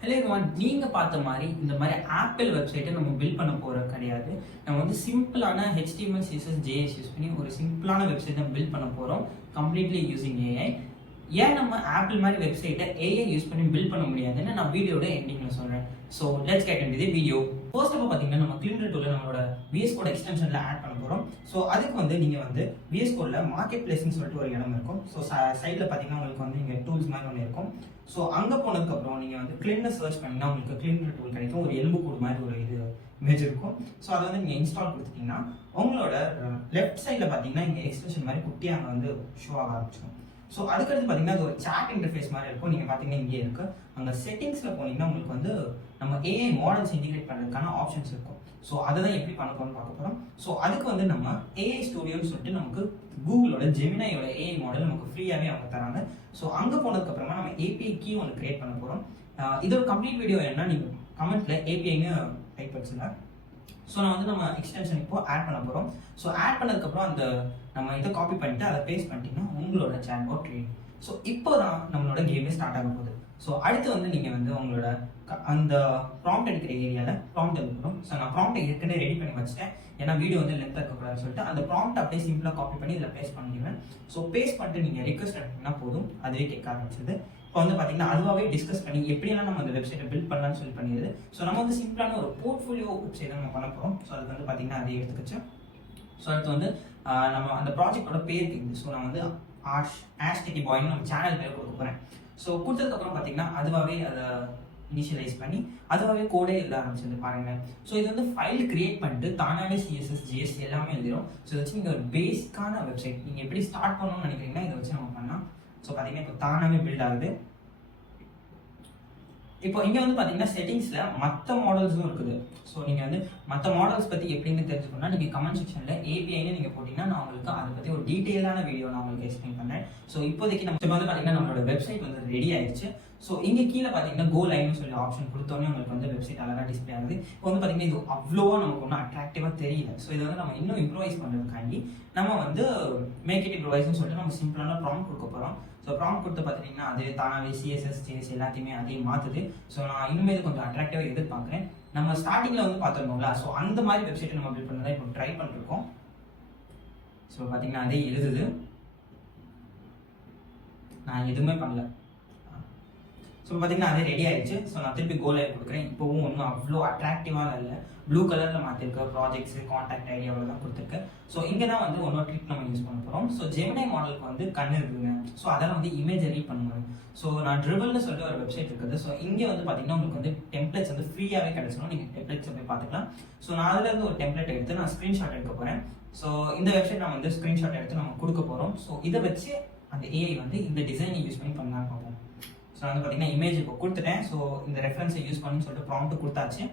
Hello everyone, நீங்க பார்த்த மாதிரி இந்த மாதிரி ஆப்பிள் வெப்சைட்டை நம்ம பில்ட் பண்ண போறது கிடையாது. நம்ம வந்து சிம்பிளான HTML CSS JS யூஸ் பண்ணி ஒரு சிம்பிளான வெப்சைட்டை பில்ட் பண்ண போறோம் கம்ப்ளீட்லி யூசிங் ஏஐ. ஏன் நம்ம ஆப்பிள் மாதிரி வெப்சைட்டை ஏஐ யூஸ் பண்ணி பில்ட் பண்ண முடியாதுன்னு நான் வீடியோட எண்டிங்ல சொல்றேன். So let's get into the video. First of பார்த்தீங்கன்னா நம்ம கிளிண்டர் டூல நம்மளோட VS Code எக்ஸ்டென்ஷன்ல ஆட் பண்ண போறோம். ஸோ அதுக்கு வந்து நீங்க வந்து VS Codeல மார்க்கெட் பிளேஸ்னு சொல்லிட்டு ஒரு இடம் இருக்கும். ஸோ சைட்ல பார்த்தீங்கன்னா உங்களுக்கு வந்து இங்க டூல்ஸ் மாதிரி ஒன்று இருக்கும். ஸோ அங்கே போனதுக்கப்புறம் நீங்கள் வந்து கிளிண்டர் சர்ச் பண்ணிங்கன்னா உங்களுக்கு கிளிண்டர் டூல் கிடைக்கும். ஒரு எலும்பு கூடு மாதிரி ஒரு இது இமேஜ் இருக்கும். ஸோ அதை வந்து நீங்கள் இன்ஸ்டால் கொடுத்துட்டீங்கன்னா உங்களோட லெஃப்ட் சைடில் பார்த்தீங்கன்னா இங்கே எக்ஸ்டென்ஷன் மாதிரி குட்டியாக அங்கே வந்து ஷோ ஆக ஆரம்பிச்சிடும். ஸோ அதுக்கடுத்து பார்த்தீங்கன்னா அது ஒரு சாட் இன்டர்ஃபேஸ் மாதிரி இருக்கும். நீங்கள் பார்த்தீங்கன்னா இங்கே இருக்கு. அங்கே செட்டிங்ஸில் போனீங்கன்னா உங்களுக்கு வந்து நம்ம ஏஐ மாடல்ஸ் இன்டிகிரேட் பண்ணுறதுக்கான ஆப்ஷன்ஸ் இருக்கும். ஸோ அதை தான் எப்படி பண்ண போகிறோம்னு பார்க்க போகிறோம். ஸோ அதுக்கு வந்து நம்ம ஏஐ ஸ்டூடியோன்னு சொல்லிட்டு நமக்கு கூகுளோட ஜெமினாயோட ஏஐ மாடல் நமக்கு ஃப்ரீயாகவே அவங்க தராங்க. ஸோ அங்கே போனதுக்கப்புறமா நம்ம ஏபிஐ கீ ஒன்று கிரியேட் பண்ண போகிறோம். இதோட கம்ப்ளீட் வீடியோ என்ன நீங்கள் கமெண்ட்ல ஏபிஐன்னு டைப் வச்சுங்க. ஸோ நான் வந்து நம்ம எக்ஸ்டென்ஷன் இப்போ ஆட் பண்ண போகிறோம். ஸோ ஆட் பண்ணதுக்கப்புறம் அந்த நம்ம இதை காப்பி பண்ணிட்டு அதை பேஸ்ட் பண்ணிட்டீங்கன்னா உங்களோட சேட்பாட் ரெடி. ஸோ இப்போ தான் நம்மளோட கேமே ஸ்டார்ட் ஆக போகுது. ஸோ அடுத்து வந்து நீங்கள் வந்து உங்களோட அந்த ப்ராம்ப்ட் எடுக்கிற ஏரியாவில் ப்ராம்ப்ட் எடுக்கணும். ஸோ நான் ப்ராம்ப்ட் ஏற்கனவே ரெடி பண்ணி வச்சுட்டேன். ஏன்னா வீடியோ வந்து லென்த்தாக இருக்கக்கூடாதுன்னு சொல்லிட்டு அந்த ப்ராம்ப்ட் அப்படியே சிம்பிளாக காப்பி பண்ணி இதில் பேஸ்ட் பண்ணிடுவேன். ஸோ பேஸ்ட் பண்ணிட்டு நீங்கள் ரிக்வெஸ்ட் எடுத்தீங்கன்னா போதும், அதுவே கேட்க ஆரம்பிச்சது. இப்போ வந்து பார்த்தீங்கன்னா அதுவாகவே டிஸ்கஸ் பண்ணி எப்படியெல்லாம் நம்ம அந்த வெப்சைட்டை பில்ட் பண்ணலாம்னு சொல்லி பண்ணிடுது. ஸோ நம்ம வந்து சிம்பிளான ஒரு போர்ட்ஃபோலியோ வெப்சைட் நம்ம பண்ண போகிறோம். ஸோ அதுக்கு வந்து பார்த்தீங்கன்னா அதே எடுத்துக்கிச்சு. ஸோ அடுத்து வந்து நம்ம அந்த ப்ராஜெக்டோட பேர் இருக்குது. ஸோ நான் வந்து ஆஷ்டெக்கி பாய்னு நம்ம சேனல் பேர் கொடுக்க போகிறேன். ஸோ கொடுத்ததுக்கப்புறம் பார்த்தீங்கன்னா அதுவாகவே அதை இனிஷியலைஸ் பண்ணி அதுவாகவே கோடே எழுத ஆரம்பிச்சது பாருங்க. ஸோ இது வந்து ஃபைல் கிரியேட் பண்ணிட்டு தானாகவே CSS JS எல்லாமே எழுதிடும். ஸோ இதை வச்சு நீங்கள் ஒரு பேசிக்கான வெப்சைட் நீங்கள் எப்படி ஸ்டார்ட் பண்ணணும்னு நினைக்கிறீங்கன்னா இதை வச்சு நம்ம பண்ணலாம். ஸோ பார்த்தீங்கன்னா இப்போ தானாகவே பில்ட் ஆகுது. இப்போ இங்கே வந்து பார்த்தீங்கன்னா செட்டிங்ஸில் மற்ற மாடல்ஸும் இருக்குது. ஸோ நீங்கள் வந்து மற்ற மாடல்ஸ் பற்றி எப்படின்னு தெரிஞ்சுக்கணும்னா நீங்கள் கமெண்ட் செக்ஷனில் ஏபிஐன்னு நீங்கள் போட்டிங்கன்னா நான் உங்களுக்கு அதை பற்றி ஒரு டீட்டெயிலான வீடியோ நான் உங்களுக்கு எக்ஸ்பிளைன் பண்ணேன். ஸோ இப்போதைக்கு நம்ம வந்து பார்த்தீங்கன்னா நம்மளோட வெப்சைட் வந்து ரெடி ஆயிடுச்சு. ஸோ இங்கே கீழே பார்த்தீங்கன்னா கோ லைன்னு சொல்லி ஆப்ஷன் கொடுத்தோன்னே உங்களுக்கு வந்து வெப்சைட் அழகாக டிஸ்பிளே ஆகுது. இப்போ வந்து பார்த்தீங்கன்னா இது அவ்வளோவா நமக்கு ஒன்றும் அட்ராக்டிவாக தெரியல. ஸோ இதை வந்து நம்ம இன்னும் இம்ப்ரூவைஸ் பண்ணுறதுக்காண்டி நம்ம வந்து மேக் இட் இம்ப்ரூவைஸ்னு சொல்லிட்டு நம்ம சிம்பிளான ப்ராம்ப்ட் கொடுக்க போகிறோம். ஸோ ப்ராம்ப்ட் கொடுத்து பார்த்துட்டிங்கன்னா அது தானாகவே CSS JS எல்லாத்தையுமே அதையும் மாற்றுது. ஸோ நான் இனிமேல் கொஞ்சம் அட்ராக்டிவாக எதிர்பார்க்குறேன். நம்ம ஸ்டார்டிங்கில் வந்து பார்த்துருந்தோம்ல, ஸோ அந்த மாதிரி வெப்சைட்டை நம்ம பில்ட் பண்ணதான் இப்போ ட்ரை பண்ணிருக்கோம். ஸோ பார்த்தீங்கன்னா அதே எழுதுது, நான் எதுவுமே பண்ணல. ஸோ பார்த்தீங்கன்னா அதே ரெடி ஆயிடுச்சு. ஸோ நான் திருப்பி கோ லைவ் கொடுக்குறேன். இப்போவும் ஒன்றும் அவ்வளோ அட்ராக்டிவாக இல்லை, ப்ளூ கலரில் மாற்றிருக்கேன். ப்ராஜெக்ட்ஸ் கான்டாக்ட் ஐடியா அவ்வளோ தான் கொடுத்துருக்கேன். ஸோ இங்கே தான் வந்து ஒன்னொரு ட்ரிக் நம்ம யூஸ் பண்ண போகிறோம். ஸோ ஜெமினி மாடலுக்கு வந்து கண் இருக்குங்க. ஸோ அதெல்லாம் வந்து இமேஜை ரீட் பண்ணுவாங்க. ஸோ நான் ட்ரிபிள்னு சொல்லிட்டு ஒரு வெப்சைட் இருக்குது. ஸோ இங்கே வந்து பார்த்தீங்கன்னா உங்களுக்கு வந்து டெம்ப்ளேட்ஸ் வந்து ஃப்ரீயாகவே கிடைச்சிடும். நீங்கள் டெம்ப்ளேட்ஸை போய் பார்த்துக்கலாம். ஸோ நான் அதுலேருந்து ஒரு டெம்ப்ளேட் எடுத்து நான் ஸ்க்ரீன்ஷாட் எடுக்க போகிறேன். ஸோ இந்த வெப்சைட் நான் வந்து ஸ்க்ரீன்ஷாட் எடுத்து நம்ம கொடுக்க போகிறோம். ஸோ இதை வச்சு அந்த ஏஐ வந்து இந்த டிசைனை யூஸ் பண்ணி பண்ணலாம் பார்ப்போம். ஸோ வந்து பார்த்தீங்கன்னா இமேஜ் இப்போ கொடுத்துட்டேன். ஸோ இந்த ரெஃபரன்ஸை யூஸ் பண்ணி சொல்லிட்டு ப்ராம்ப்ட் கொடுத்தாச்சு.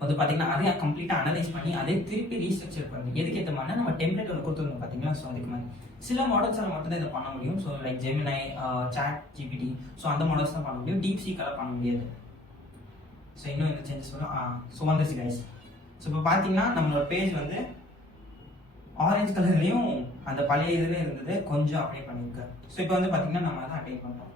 வந்து பார்த்தீங்கன்னா அதையே கம்ப்ளீட்டாக அனலைஸ் பண்ணி அதை திருப்பி ரீஸ்ட்ரக்சர் பண்ணி எதுக்கு ஏற்ற மாதிரி நம்ம டெம்ப்ளேட் ஒன்று கொடுத்துருந்தோம் பார்த்தீங்களா. ஸோ அதுக்கு மாதிரி சில மாடல்ஸால் மட்டும் தான் இதை பண்ண முடியும். So like Gemini, chat GPT, so அந்த மாடல்ஸ் தான் பண்ண முடியும். DeepSeekலாம் பண்ண முடியாது. ஸோ இன்னும் இந்த சேஞ்சஸ் வரும். ஸோ வந்துச்சு கைஸ். ஸோ இப்போ பார்த்தீங்கன்னா நம்மளோட பேஜ் வந்து ஆரஞ்சு கலர்லையும் அந்த பழைய இதுலேயும் இருந்தது, கொஞ்சம் அப்டேட் பண்ணியிருக்கேன். ஸோ இப்போ வந்து பார்த்தீங்கன்னா நம்ம தான் அப்டேட் பண்ணுறோம்.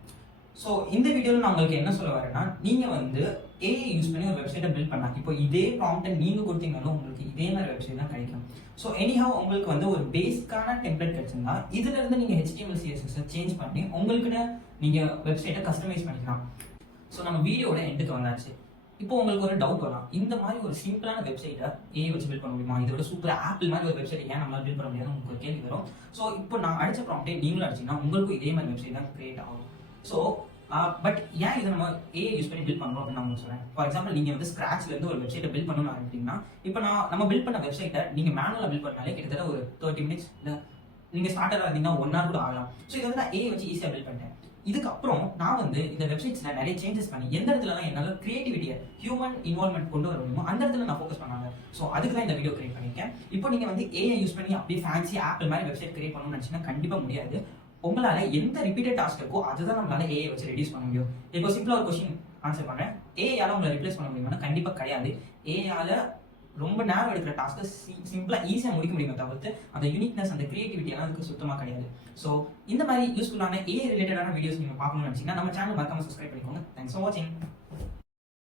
ஸோ இந்த வீடியோவில் நான் உங்களுக்கு என்ன சொல்ல வரேன்னா, நீங்கள் வந்து ஏஐ யூஸ் பண்ணி ஒரு வெப்சைட்டை பில்ட் பண்ணலாம். இப்போ இதே ப்ராம்ப்டை நீங்கள் கொடுத்தீங்கனாலும் உங்களுக்கு இதே மாதிரி வெப்சைட் தான் கிடைக்கும். ஸோ எனிஹவ் உங்களுக்கு வந்து ஒரு பேசிக்கான டெம்ப்ளேட் கிடைச்சிருந்தா இதுலேருந்து நீங்கள் HTML CSS சேஞ்ச் பண்ணி உங்களுக்குன்னு நீங்கள் வெப்சைட்டை கஸ்டமைஸ் பண்ணிக்கலாம். ஸோ நம்ம வீடியோட எண்டுக்கு வந்தாச்சு. இப்போ உங்களுக்கு ஒரு டவுட் வரலாம், இந்த மாதிரி ஒரு சிம்பிளான வெப்சைட்டை ஏஐ வச்சு பில்ட் பண்ண முடியுமா? இதோட சூப்பர் ஆப்பிள் மாதிரி ஒரு வெப்சைட் ஏன் நம்மளால பில்ட் பண்ண முடியாது உங்களுக்கு ஒரு கேள்வி வரும். ஸோ இப்போ நான் அடிச்ச ப்ராம்ப்டே நீங்களும் அடிச்சிங்கன்னா உங்களுக்கும் இதே மாதிரி வெப்சைட் தான் கிரியேட் ஆகும். ஸோ பட் ஏன் இதை நம்ம ஏஐ யூஸ் பண்ணி பில்ட் பண்ணுறோம் அப்படின்னு நான் உங்களுக்கு சொல்றேன். ஃபார் எக்ஸாம்பிள் நீங்கள் வந்து ஸ்க்ராட்ச்லேருந்து ஒரு வெப்சைட்டை பில்ட் பண்ணணும்னு ஆரம்பிட்டீங்கன்னா, இப்போ நம்ம பில்ட் பண்ண வெப்சைட்டை நீங்கள் மேனுவலாக பில்ட் பண்ணாலே கிட்டத்தட்ட ஒரு 30 minutes இல்லை நீங்கள் ஸ்டார்டராக இருந்தீங்கன்னா 1 hour கூட ஆகலாம். ஸோ இதை வந்து நான் ஏஐ வச்சு ஈஸியாக பில்ட் பண்ணிட்டேன். இதுக்கப்புறம் நான் வந்து இந்த வெப்சைட்ஸ்ல நிறைய சேஞ்சஸ் பண்ணி எந்த இடத்துலலாம் என்னால் கிரியேட்டிவிட்டியை ஹியூமன் இன்வால்மெண்ட் கொண்டு வர முடியுமோ அந்த இடத்துல நான் ஃபோக்கஸ் பண்ணாங்க. ஸோ அதுக்கு தான் இந்த வீடியோ கிரியேட் பண்ணியிருக்கேன். இப்போ நீங்கள் வந்து ஏஐ யூஸ் பண்ணி அப்படியே ஃபேன்சி ஆப்பிள் மாதிரி வெப்சைட் கிரியேட் பண்ணணும்னு நினச்சிங்கன்னா கண்டிப்பாக முடியாது. உங்களால எந்த ரிப்பீட்டட் டாஸ்க் இருக்கோ அதுதான் நம்மளால ஏஐ வச்சு ரெடியூஸ் பண்ண முடியும். இப்போ சிம்பிளா ஒரு கொஸ்டின் ஆன்சர் பண்றேன், ஏஐயால உங்களை ரிப்ளேஸ் பண்ண முடியுமா? கண்டிப்பா கிடையாது. ஏஐயால ரொம்ப நேரம் எடுக்கிற டாஸ்க்கை சிம்பிளாக ஈஸியாக முடிக்க முடியுமே தவிர்த்து அந்த யூனிக்னஸ் அந்த கிரியேட்டிவிட்டி எல்லாம் அதுக்கு சுத்தமாக கிடையாது. ஸோ இந்த மாதிரி யூஸ்ஃபுல்லான ஏஐ ரிலேட்டடான வீடியோஸ் நீங்கள் பார்க்கணும்னு நினச்சிங்கன்னா நம்ம சேனல் மறக்காம சப்ஸ்கிரைப் பண்ணிக்கோங்க. தேங்க்ஸ் ஃபார் வாட்சிங்.